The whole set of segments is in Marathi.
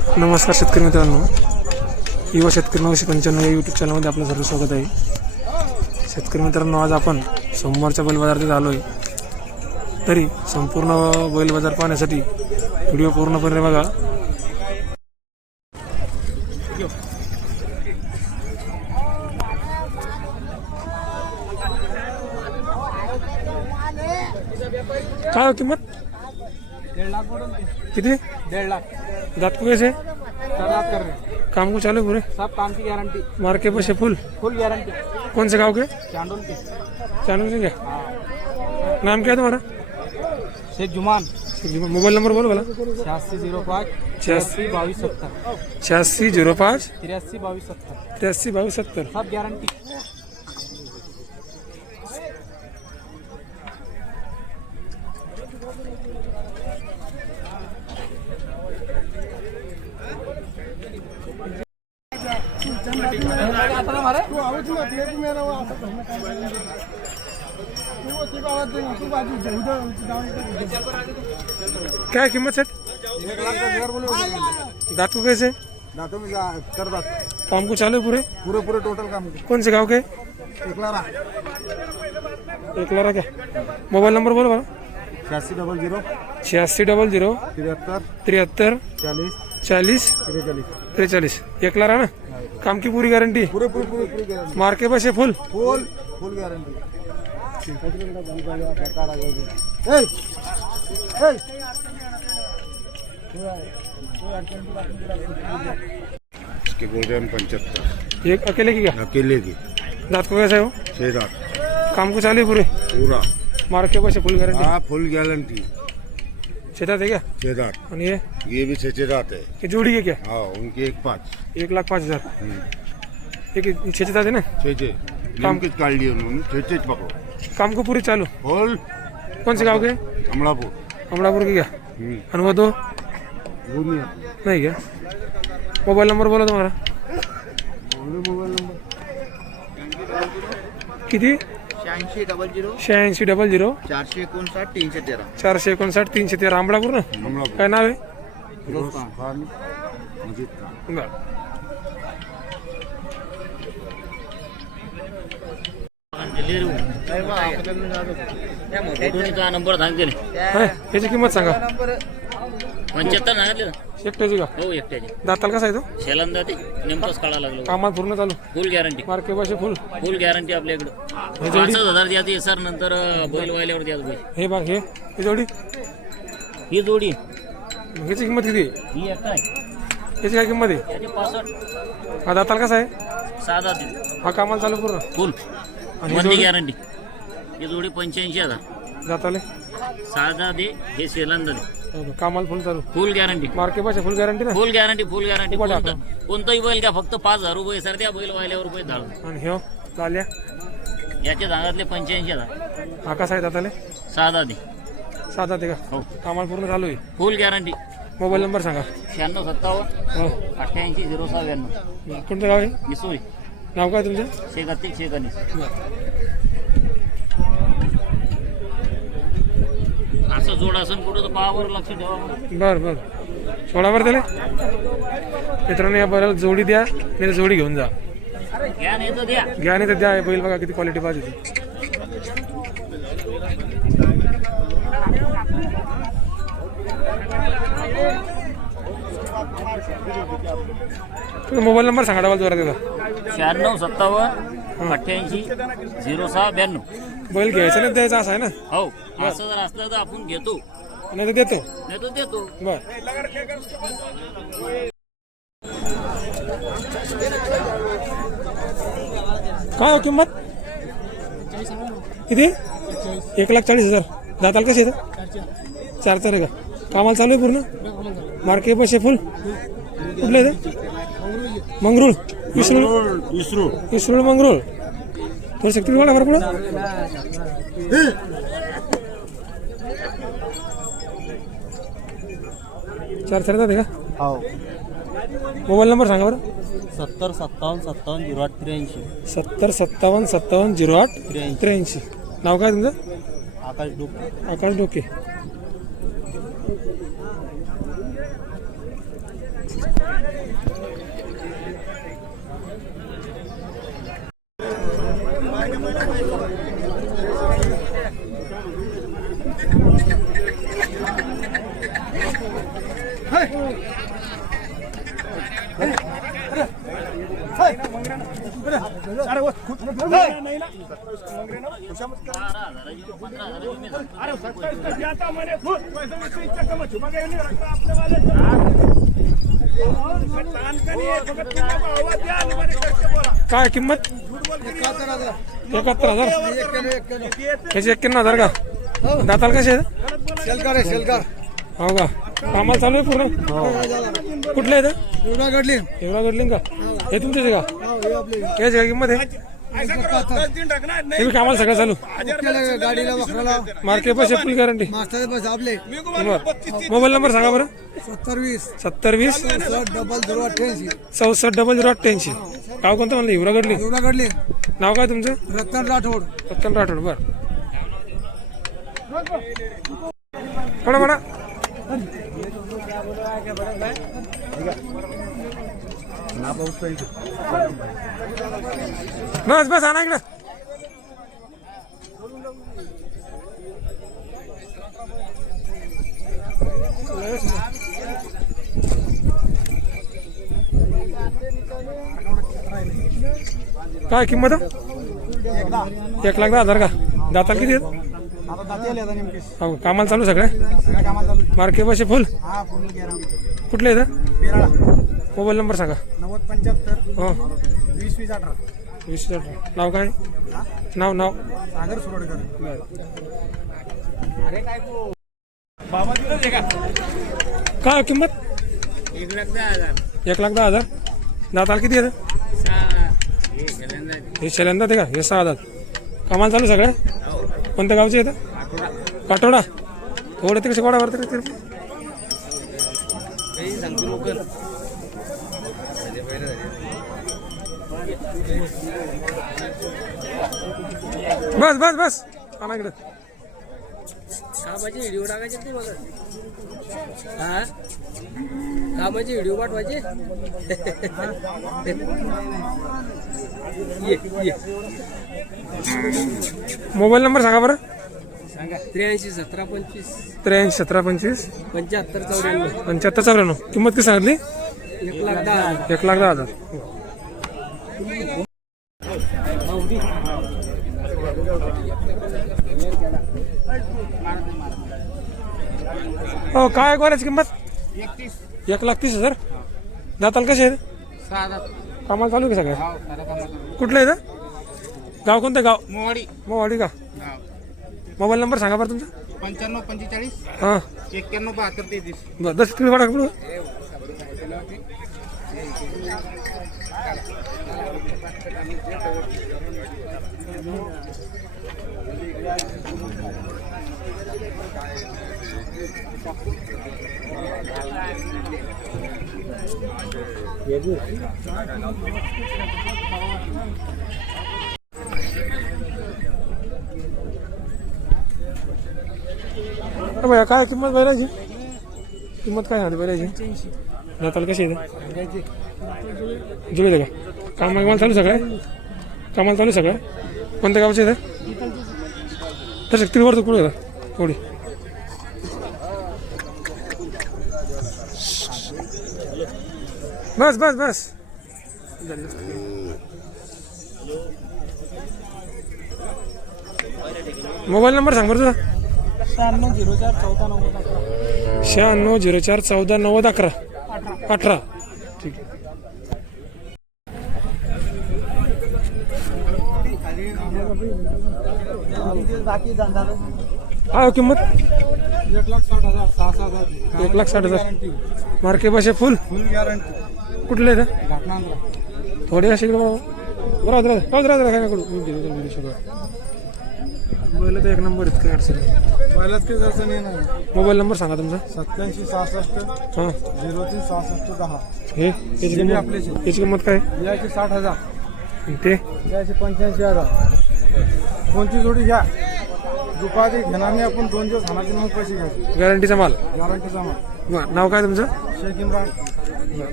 नमस्कार शेतकरी मित्रांनो, युवा शेतकरी 995 या यूट्यूब चॅनलमध्ये आपलं सर्व स्वागत आहे. शेतकरी मित्रांनो, आज आपण सोमवारच्या बैल बाजारात आलो आहे. तरी संपूर्ण बैल बाजार पाहण्यासाठी व्हिडिओ पूर्णपणे बघा. काय हो किंमत? 1.5 लाख किती? 1.5 लाख. दात को कैसे? 4 लाख कर रहे हैं. काम को चालू पूरे? सब काम की गारंटी, मार्के पर से फुल गारंटी. कौन से गांव के? चांडोल के. चानू से क्या? नाम क्या है तुम्हारा? शेख जुमान. मोबाइल नंबर बोलो भला. 8605 86 8270 8605 83 2270. 83 2270. सब गारंटी. क्या है कीमत सेट? 1 लाख 10,000 बोले. दांत को कैसे? दांतों में कर दांत काम को चालू पूरे? पूरे टोटल काम. कौन से गांव के? एकलारा. एक लारा क्या? मोबाइल नंबर बोलो भला. 8600 8600 73 73 40 40 43. 43. एक लारा ना. काम की पूरी गारंटी? पूरे गारंटी. मार्के पर से फुल? फुल गारंटी. इसके बोल रहे हैं 75. एक अकेले की क्या? अकेले की दांत को कैसे हो? 6 दांत काम को चालू पूरे? पूरा. मार्के पर से फुल गारंटी? हाँ, फुल गारंटी. छेदा है क्या? 6 दांत. और ये भी 6 दांत है. ये जोड़ी है क्या? हाँ, उनके 1.5. 1,05,000. एक छेदा है ना. 6 लिमिटेड काट लिए उन्होंने. 6 पकड़ो. काम को पूरी चालू? फुल. कौन से गाँव के? अमलापुर. अमरापुर की क्या? अनुभव दो नहीं क्या? मोबाइल नंबर बोलो तुम्हारा. मोबाइल नंबर किती? 8600 8600 459 313. 459 313. अमरापूर ना. अमलापुर. काय नाव आहे? फिरोज खान मजीद खान. बरं. नंबर सांगते हाय, याची किंमत सांगा. 75 सांगितले ना. एकट्याची का? हो एकट्याचे. दाताल कसा आहे तो? शेलंदा ते नेमकंच काढा लागलो. कामात पूर्ण चालू? फुल गॅरंटी. मार्के पाशी फुल? फुल गॅरंटी आपल्याकडे. हे जोडी? 5,000 द्यायचे सर, नंतर बैल वाहिल्यावर द्यायचं बैल. हे बाग हे जोडी? ही जोडी मग याची किंमत किती आहे? ही एक आहे, याची काय किंमत आहे? त्याची 65. हा दाताल कसा आहे? साधा ते हा कामाला चालू पूर्ण? फुल आणि मंदी जोडी? गॅरंटी. ही जोडी 85,000. दाताले साधा दे, हे शेलंदा दे. कामाला फुल चालू? फुल गॅरंटी. मार्के पाशी फुल गॅरंटी ना? फुल गॅरंटी. फुल गॅरंटी. उभा टाका. कोणताही बैल घ्या, फक्त 5,000 रुपये सर द्या, बैल वाहिल्यावर रुपये धाडू. आणि हे लाल्या याचे सांगितले 85,000. हा कसा आहे दाताले? साधा दे. साधा ते का? हो. कामाला पूर्ण चालू आहे. फुल गॅरंटी. मोबाईल नंबर सांगा. 9657 हो. 88 कोणतं गाव आहे? मिसोरी. नाव काय तुमचं? शेख अतिक शेख अनिस. असं जोड असून कुठं तर पावावर लक्ष ठेवा. बरं बरं, सोडा बरं त्याला. मित्रांनो, या बैलाला जोडी द्या, नाही जोडी घेऊन जा. घ्या नाही तर द्या. घ्या नाही तर द्या. हे बैल बघा किती क्वालिटी पाहिजे ती. तुझा मोबाईल नंबर सांगा डबल जोरात त्याचा. 9657 88 0692. बैल घ्यायचा नाही द्यायचा असं आहे ना? हो, असं जर असलं तर आपण घेतो, नाही तर देतो. नाही तर देतो. बर. काय हो किंमत किती? 1,40,000. दाताल कसे येतं? 4 आहे का? कामाला चालू आहे पूर्ण? मार्के पैसे फुल? कुठलं येतं? मंगरूळ. इसरूळ मंगरूळ. थोडं सेक्टर वाढा बरं पुढं. 4 आहे का? हो. मोबाईल नंबर सांगा बरं. 70 57 57 08 83. 70 57 57 08 83. नाव काय तुमचं? आकाश डोके. आकाश डोके. काय किंमत 71,000 याचे 91,000 का दाताल कसे हो का कामाला चालू आहे पूर्ण कुठले आहे एवढा का हे तुमचेच आहे का याची काय किंमत आहे हे बी कामाला सगळं चालू गाडीला वखराला मार्केट पैसे फुल गॅरंटी मास्टर बस आपले मोबाईल नंबर सांगा बरं 70-20 70-20 64-0088 64-0088 गाव कोणतं म्हणलं हिवरागडली एवढाकडले नाव काय तुमचं रतन राठोड रतन राठोड बर बडा बडा बस बस आणा इकडं काय किंमत 1,10,000 का दाताल किती आहेत हो कामाला चालू सगळे मार्केट पैसे फुल कुठले आहेत मोबाईल नंबर सांगा 9075 हो 20-20-18 20,000 नाव काय नाव सागर सुरडकर काय किंमत 1,10,000 1,10,000 दाताल किती आहेत हे शेल्यांदा ते का हे 6 दात कामाला चालू सगळ्या कोणत्या गावचे येतं काटोडा थोडे तिकडे गोडा वरती बस बस बस आणा इकडे कामाचे व्हिडिओ टाकायचे ते बघा हा कामाचे व्हिडिओ पाठवायचे ये मोबाईल नंबर सांगा बरं सांगा 83-17-25 83-17-25 75-94 75-94 किंमत किती सांगितली 1,10,000 1,10,000 हो काय गोऱ्याची किंमत 1,30,000 दाताल कसे आहेत कामाला चालू का सगळ्या कुठलं आहे गाव कोणतं गाव मोवाडी का मोबाईल नंबर सांगा बरं तुमचा 95-45 हां 91-72-33 बरं 10 किलो वाटा कुठं भैया काय किंमत बैलाची किंमत काय सांगते बैलाची दाताल कशी आहे जुळे का कामाला चालू सगळं कोणत्या गावचे आहे तर शक्ती वरतो पुढे थोडी बस बस बस मोबाईल नंबर सांग बरं तुझा 9604149011 ठीक आहे हा किंमत 1,60,000 मार्केट भाषे फुल कुठले थोडे असे राहू काय मोबाईल तर एक नंबर इतकं अडचण मोबाईल नंबर सांगा तुमचा 87-66 हां 03-66-10 हे याची किंमत काय याची 60,000 ते याची 85,000 कोणती जोडी घ्या दुपारी घेणार नाही आपण 2 दिवस खाण्याचे मग पैसे घ्यायचे गॅरंटीचा माल गॅरंटीचा माल बरं नाव काय तुमचं शेख इम्रान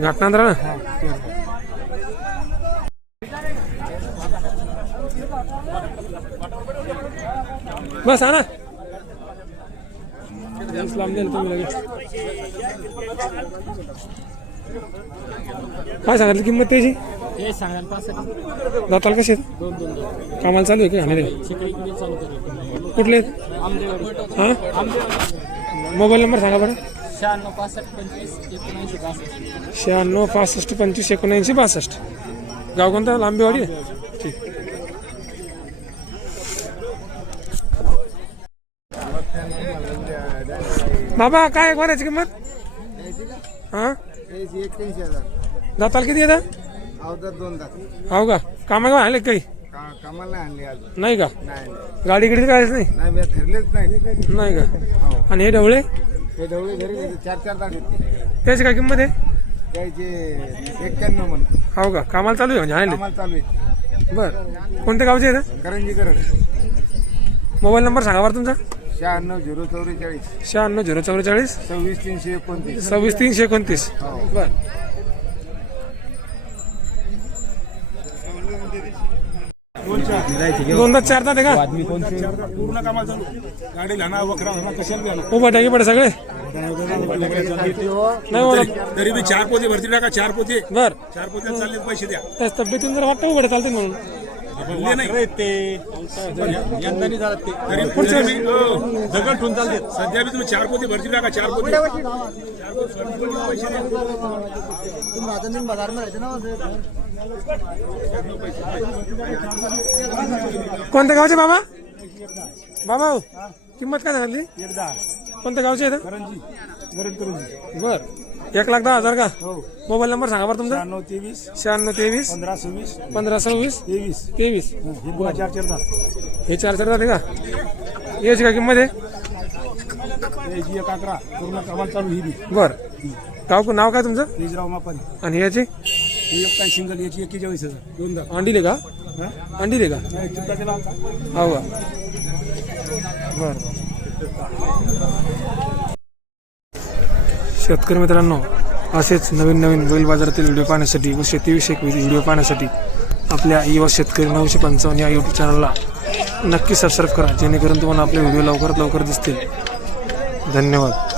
घाटनांद्रा ना बस आणा लांब द्याल तुम्ही लगेच. काय सांगितलं किंमत त्याची? हे सांगाल 65 दाताल कसे आहेत? 2 कामाला चालू आहे का हाणे शिकाई किती चालू करेल कुठले आहेत? आमदेवाडी हां आमदेवाडी मोबाईल नंबर सांगा बरं. 96 65 25 19 62 96 65 25 19 62. गाव कोणतं? लांबेवाडी. ठीक. बाबा काय कोणाची किंमत? हां 81,000 दाताल किती येतं? अवधात 2 दात हो का कामा आणले काही कामाला नाही आणली आज नाही का? नाही गाडी गिडी काढायच नाही नाही मी धरलेच नाही नाही का? आणि हे ढवळे हे ढवळे घरी 4 दात येते त्याची काय किंमत आहे? त्याचे 91 म्हणतो हो का कामाला चालू आहे म्हणजे आणले कामाला चालू आहे बरं. कोणत्या गावचे आहे? करंजी करड मोबाईल नंबर सांगा बरं तुमचा. 96 044 96 044 26 329 26 329. बरं. दोनदा चारदा ते का पूर्ण कामाला चालू गाडी लहान वखरा कशाला उभा टाकी पडे सगळे नाही ओळख. तरी मी 4 पोते भरती टाका 4 पोते बर 4 पोते चालले पैसे द्या त्याच तब्येतून जर वाटतं उघडे चालते म्हणून यंदानी झालं ते तरी पुढच्या दगड ठेवून चालते सध्या मी तुम्ही 4 पोते भरती टाका 4 पोते पैसे कोणत्या गावचे बाबा? बाबा किंमत काय सांगितली? कोणत्या गावचे आहेत? बर 1,10,000 का? मोबाईल नंबर सांगा बरं तुमचा. 96 23 15 26 23. हे 4 जाते का? याची काय किंमत आहे? पूर्ण कामाला चालू ही बर गाव नाव काय तुमचं? तेजराव मापारी आणि याची ही एक काय सिंगल याची 41,000 2 दात अंडीले का? अंडीले का? हो का? बर. शेतकरी मित्रांनो असेच नवीन नवीन बैल बाजारातील व्हिडिओ पाहण्यासाठी व शेतीविषयक व्हिडिओ पाहण्यासाठी आपल्या युवा शेतकरी 955 या यूट्यूब चॅनलला नक्की सबस्क्राईब करा जेणेकरून तुम्हाला आपले व्हिडिओ लवकरात लवकर दिसतील. धन्यवाद.